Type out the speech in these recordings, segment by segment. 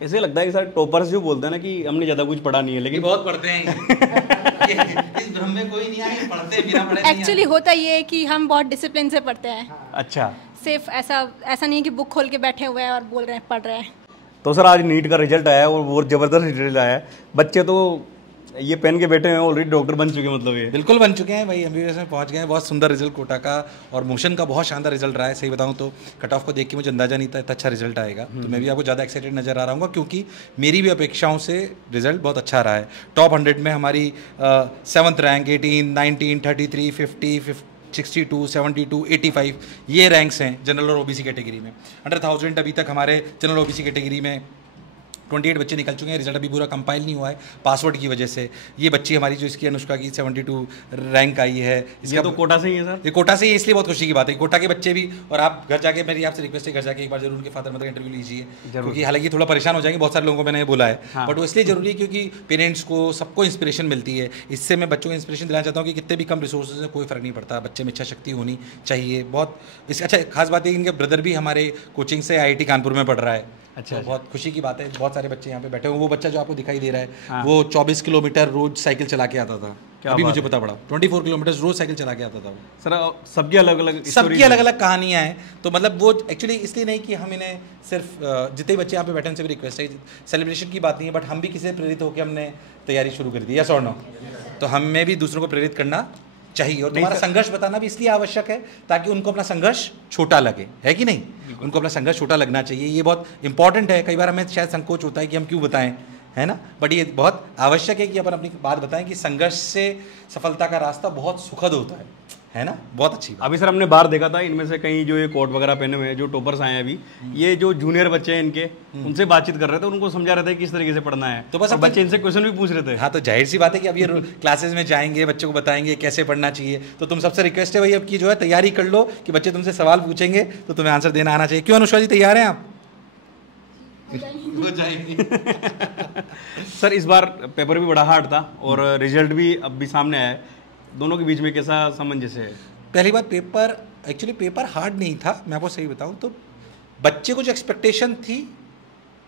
ऐसे लगता है कि सर टॉपर्स जो बोलते हैं ना कि हमने ज़्यादा कुछ पढ़ा नहीं है, लेकिन बहुत पढ़ते हैं इस भ्रम में कोई नहीं है, पढ़ते हैं, बिना पढ़े नहीं। एक्चुअली होता ये है कि हम बहुत डिसिप्लिन से पढ़ते हैं। अच्छा, सिर्फ ऐसा नहीं कि बुक खोल के बैठे हुए हैं और बोल रहे हैं पढ़ रहे हैं। तो सर आज नीट का रिजल्ट आया और बहुत ज़बरदस्त रिजल्ट आया है। बच्चे तो ये पहन के बैठे हैं, ऑलरेडी डॉक्टर बन चुके हैं, मतलब ये बिल्कुल बन चुके हैं भाई, एमबीबीएस में पहुंच गए हैं। बहुत सुंदर रिजल्ट कोटा का और मोशन का बहुत शानदार रिजल्ट रहा है। सही बताऊं तो कट ऑफ को देख के मुझे अंदाजा नहीं था इतना अच्छा रिजल्ट आएगा, तो मैं भी आपको ज़्यादा एक्साइटेड नजर आ रहा हूँ क्योंकि मेरी भी अपेक्षाओं से रिजल्ट बहुत अच्छा रहा है। टॉप 100 में हमारी 7th रैंक, 18, 19, 33, 50, 62, 72, 85 ये रैंक्स हैं जनरल और ओबीसी कैटेगरी में। अंडर 1000 अभी तक हमारे जनरल ओबीसी कैटेगरी में 28 बच्चे निकल चुके हैं। रिजल्ट अभी पूरा कंपाइल नहीं हुआ है पासवर्ड की वजह से। ये बच्ची हमारी जो इसकी अनुष्का की 72 रैंक आई है, इसका तो कोटा से ही है सर। ये कोटा से ही, इसलिए बहुत खुशी की बात है। कोटा के बच्चे भी, और आप घर जाके, मेरी आपसे रिक्वेस्ट है घर जाके एक बार जरूर उनके फादर मदर का इंटरव्यू लीजिए, क्योंकि हालांकि थोड़ा परेशान हो जाएंगे, बहुत सारे लोगों को मैंने बोला है, बट वो इसलिए जरूरी है क्योंकि पेरेंट्स को सबको इंस्पिरेशन मिलती है। इससे मैं बच्चों को इंस्पिरेशन दिलाना चाहता हूँ कि कितने भी कम रिसोर्सेज है कोई फर्क नहीं पड़ता, बच्चे में इच्छा शक्ति होनी चाहिए। बहुत इस अच्छा खास बात है इनके ब्रदर भी हमारे कोचिंग से IIT कानपुर में पढ़ रहा है। अच्छा, तो बहुत खुशी की बात है। बहुत सारे बच्चे यहाँ पे बैठे हुए। वो बच्चा जो आपको दिखाई दे रहा है वो 24 किलोमीटर रोज साइकिल चला के आता था, अभी मुझे पता पड़ा 24 किलोमीटर रोज साइकिल चला के आता था। सर सबकी अलग अलग कहानियाँ हैं, तो मतलब वो एक्चुअली इसलिए नहीं कि हम इन्हें सिर्फ जितने बच्चे यहाँ पे बैठे उनसे भी रिक्वेस्ट है, सेलिब्रेशन की बात नहीं है, बट हम भी किसी से प्रेरित होकर हमने तैयारी शुरू कर दी, यस और नो? तो हमें भी दूसरों को प्रेरित करना चाहिए और तुम्हारा संघर्ष बताना भी इसलिए आवश्यक है ताकि उनको अपना संघर्ष छोटा लगे, है कि नहीं? उनको अपना संघर्ष छोटा लगना चाहिए, ये बहुत इंपॉर्टेंट है। कई बार हमें शायद संकोच होता है कि हम क्यों बताएं, है ना, बट ये बहुत आवश्यक है कि अपन अपनी बात बताएं कि संघर्ष से सफलता का रास्ता बहुत सुखद होता है ना? बहुत अच्छी बात। अभी सर हमने बाहर देखा था, इनमें से कई जो ये कोट वगैरह पहने हुए हैं जो टॉपर्स आए हैं अभी, ये जो जूनियर बच्चे हैं इनके, उनसे बातचीत कर रहे थे, उनको समझा रहे थे किस तरीके से पढ़ना है, तो बस बच्चे इनसे क्वेश्चन भी पूछ रहे थे। हाँ, तो जाहिर सी बात है कि अब ये क्लासेस में जाएंगे, बच्चों को बताएंगे कैसे पढ़ना चाहिए। तो तुम सबसे रिक्वेस्ट है भाई अब की जो है तैयारी कर लो कि बच्चे तुमसे सवाल पूछेंगे तो तुम्हें आंसर देना आना चाहिए। क्यों अनुष्का जी, तैयार हैं आप? हो जाएगी। सर इस बार पेपर भी बड़ा हार्ड था और रिजल्ट भी अब भी सामने आया है, दोनों के बीच में कैसा सामंजस्य है? पहली बात, पेपर हार्ड नहीं था, मैं आपको सही बताऊं तो बच्चे को जो एक्सपेक्टेशन थी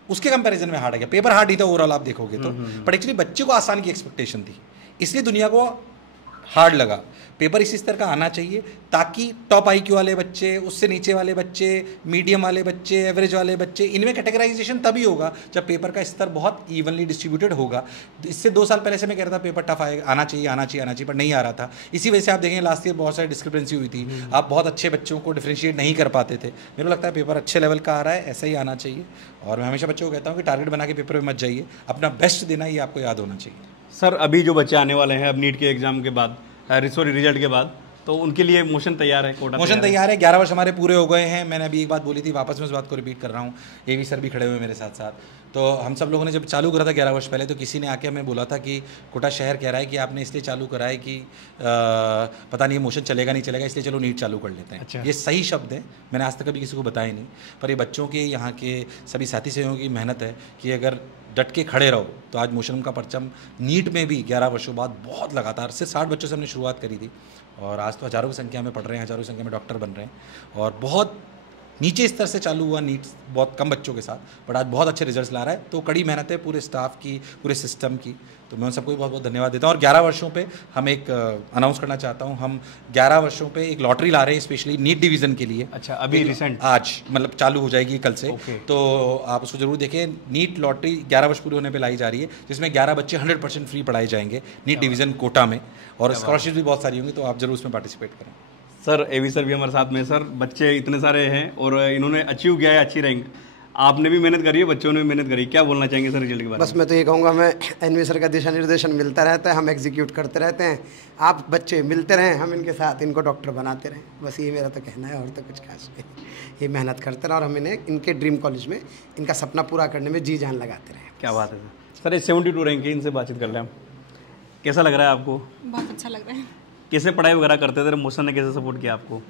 उसके कंपैरिजन में हार्ड है। पेपर हार्ड नहीं था ओवरऑल आप देखोगे तो, बट एक्चुअली बच्चे को आसान की एक्सपेक्टेशन थी, इसलिए दुनिया को हार्ड लगा। पेपर इसी स्तर का आना चाहिए ताकि टॉप IQ वाले बच्चे, उससे नीचे वाले बच्चे, मीडियम वाले बच्चे, एवरेज वाले बच्चे, इनमें कैटेगराइजेशन तभी होगा जब पेपर का स्तर बहुत इवनली डिस्ट्रीब्यूटेड होगा। इससे 2 साल पहले से मैं कह रहा था पेपर टफ आना चाहिए, पर नहीं आ रहा था। इसी वजह से आप देखेंगे लास्ट ईयर बहुत सारी डिस्क्रिपेंसी हुई थी, आप बहुत अच्छे बच्चों को डिफ्रेंशिएट नहीं कर पाते थे। मेरे को लगता है पेपर अच्छे लेवल का आ रहा है, ऐसा ही आना चाहिए। और मैं हमेशा बच्चों को कहता हूँ कि टारगेट बना के पेपर में मत जाइए, अपना बेस्ट देना ये आपको याद होना चाहिए। सर अभी जो बच्चे आने वाले हैं अब नीट के एग्जाम के बाद, सॉरी रिजल्ट के बाद, तो उनके लिए मोशन तैयार है, कोटा मोशन तैयार है। 11 वर्ष हमारे पूरे हो गए हैं। मैंने अभी एक बात बोली थी, वापस में उस बात को रिपीट कर रहा हूँ। AV सर भी खड़े हुए मेरे साथ साथ। तो हम सब लोगों ने जब चालू करा था 11 वर्ष पहले, तो किसी ने आके हमें बोला था कि कोटा शहर कह रहा है कि आपने इसलिए चालू करा है कि पता नहीं मोशन चलेगा नहीं चलेगा, इसलिए चलो नीट चालू कर लेते हैं। अच्छा। ये सही शब्द है, मैंने आज तक कभी किसी को बताया नहीं, पर ये बच्चों के, यहाँ के सभी साथी सहयोगियों की मेहनत है कि अगर डट के खड़े रहो तो आज मोशन का परचम नीट में भी 11 वर्षों बाद बहुत लगातार से 60 बच्चों से हमने शुरुआत करी थी और आज तो हज़ारों की संख्या में पढ़ रहे हैं, हज़ारों की संख्या में डॉक्टर बन रहे हैं। और बहुत नीचे स्तर से चालू हुआ नीट बहुत कम बच्चों के साथ, बट आज बहुत अच्छे रिजल्ट्स ला रहा है। तो कड़ी मेहनत है पूरे स्टाफ की, पूरे सिस्टम की, तो मैं उन सबको भी बहुत बहुत धन्यवाद देता हूँ। और 11 वर्षों पे हम एक अनाउंस करना चाहता हूँ, हम 11 वर्षों पे एक लॉटरी ला रहे हैं स्पेशली नीट डिवीज़न के लिए। अच्छा, अभी रिसेंट आज मतलब चालू हो जाएगी कल से। तो आप उसको जरूर देखें। नीट लॉटरी 11 वर्ष पूरे होने पे लाई जा रही है, जिसमें 11 बच्चे 100% फ्री पढ़ाए जाएंगे नीट डिवीज़न कोटा में, और स्कॉलरशिप भी बहुत सारी होंगी, तो आप जरूर उसमें पार्टिसिपेट करें। सर AV सर भी हमारे साथ में। सर बच्चे इतने सारे हैं और इन्होंने अचीव किया है अच्छी रैंक, आपने भी मेहनत करी है, बच्चों ने भी मेहनत करी, क्या बोलना चाहेंगे सर रिजल्ट के बारे में? बस मैं तो ये कहूँगा, हमें NV सर का दिशा निर्देशन मिलता रहता है, हम एग्जीक्यूट करते रहते हैं, आप बच्चे मिलते रहें, हम इनके साथ इनको डॉक्टर बनाते रहें, बस ये मेरा तो कहना है, और तो कुछ खास नहीं। ये मेहनत करते रहें और हम इन्हें इनके ड्रीम कॉलेज में इनका सपना पूरा करने में जी जान लगाते रहें। क्या बात है सर। ये 72 रैंक है, इनसे बातचीत कर लें हम, कैसा लग रहा है आपको? बहुत अच्छा लग रहा है। कैसे पढ़ाई वगैरह करते थे, मोशन ने कैसे सपोर्ट किया आपको?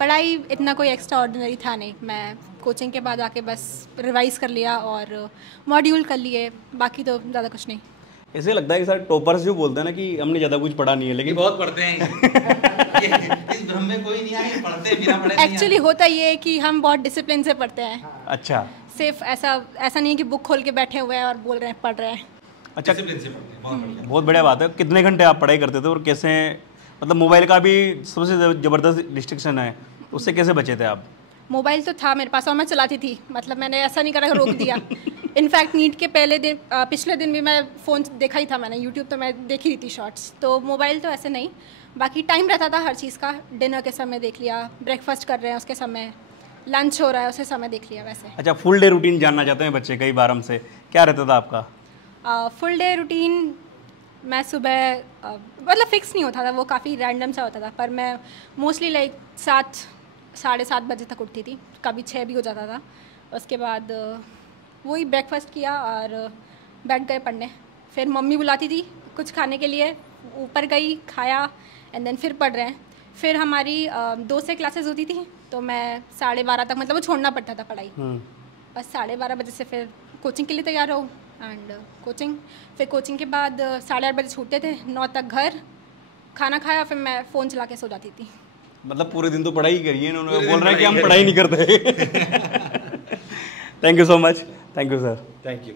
पढ़ाई इतना कोई एक्स्ट्रा ऑर्डिनरी था नहीं, मैं कोचिंग के बाद आके बस रिवाइज कर लिया और मॉड्यूल कर लिए, बाकी तो ज़्यादा कुछ नहीं। ऐसे लगता है कि सर टॉपर्स जो बोलते हैं ना कि हमने ज़्यादा कुछ पढ़ा नहीं है, लेकिन बहुत पढ़ते हैं इस इस भ्रम में कोई नहीं है, पढ़ते बिना पढ़े नहीं एक्चुअली होता ये है कि हम बहुत डिसिप्लिन से पढ़ते हैं। अच्छा सिर्फ ऐसा नहीं है कि बुक खोल के बैठे हुए हैं और बोल रहे हैं पढ़ रहे हैं। अच्छा, डिसिप्लिन से पढ़ते हैं, बहुत बढ़िया। बहुत बढ़िया बात है। कितने घंटे आप पढ़ाई करते थे और कैसे, मतलब मोबाइल का भी सबसे ज़बरदस्त रिस्ट्रिक्शन है, उससे कैसे बचे थे आप? मोबाइल तो था मेरे पास और मैं चलाती थी, मतलब मैंने ऐसा नहीं करा कि रोक दिया। इनफैक्ट नीट के पहले दिन पिछले दिन भी मैं फ़ोन देखा ही था, मैंने यूट्यूब तो मैं देख ही रही थी शॉर्ट्स, तो मोबाइल तो ऐसे नहीं। बाकी टाइम रहता था हर चीज़ का, डिनर के समय देख लिया, ब्रेकफास्ट कर रहे हैं उसके समय, लंच हो रहा है उसे समय देख लिया वैसे। अच्छा, फुल डे रूटीन जानना चाहते हैं बच्चे कई बार हमसे, क्या रहता था आपका? फुल डे रूटीन मैं सुबह मतलब फ़िक्स नहीं होता था, वो काफ़ी रैंडम सा होता था, पर मैं मोस्टली लाइक 7-7:30 बजे तक उठती थी, कभी 6 भी हो जाता था। उसके बाद वही ब्रेकफास्ट किया और बैठ गए पढ़ने। फिर मम्मी बुलाती थी कुछ खाने के लिए, ऊपर गई, खाया एंड देन फिर पढ़ रहे हैं। फिर हमारी 2 से क्लासेस होती थी, तो मैं 12:30 तक, मतलब वो छोड़ना पड़ता था पढ़ाई। बस 12:30 बजे से फिर कोचिंग के लिए तैयार हो एंड कोचिंग। फिर कोचिंग के बाद 8:30 बजे छूटते थे, 9 तक घर, खाना खाया, फिर मैं फ़ोन चला के सो जाती थी। मतलब पूरे दिन तो पढ़ाई करी है इन्होंने, बोल रहे हैं कि हम पढ़ाई नहीं करते। Thank you so much. Thank you sir. Thank you.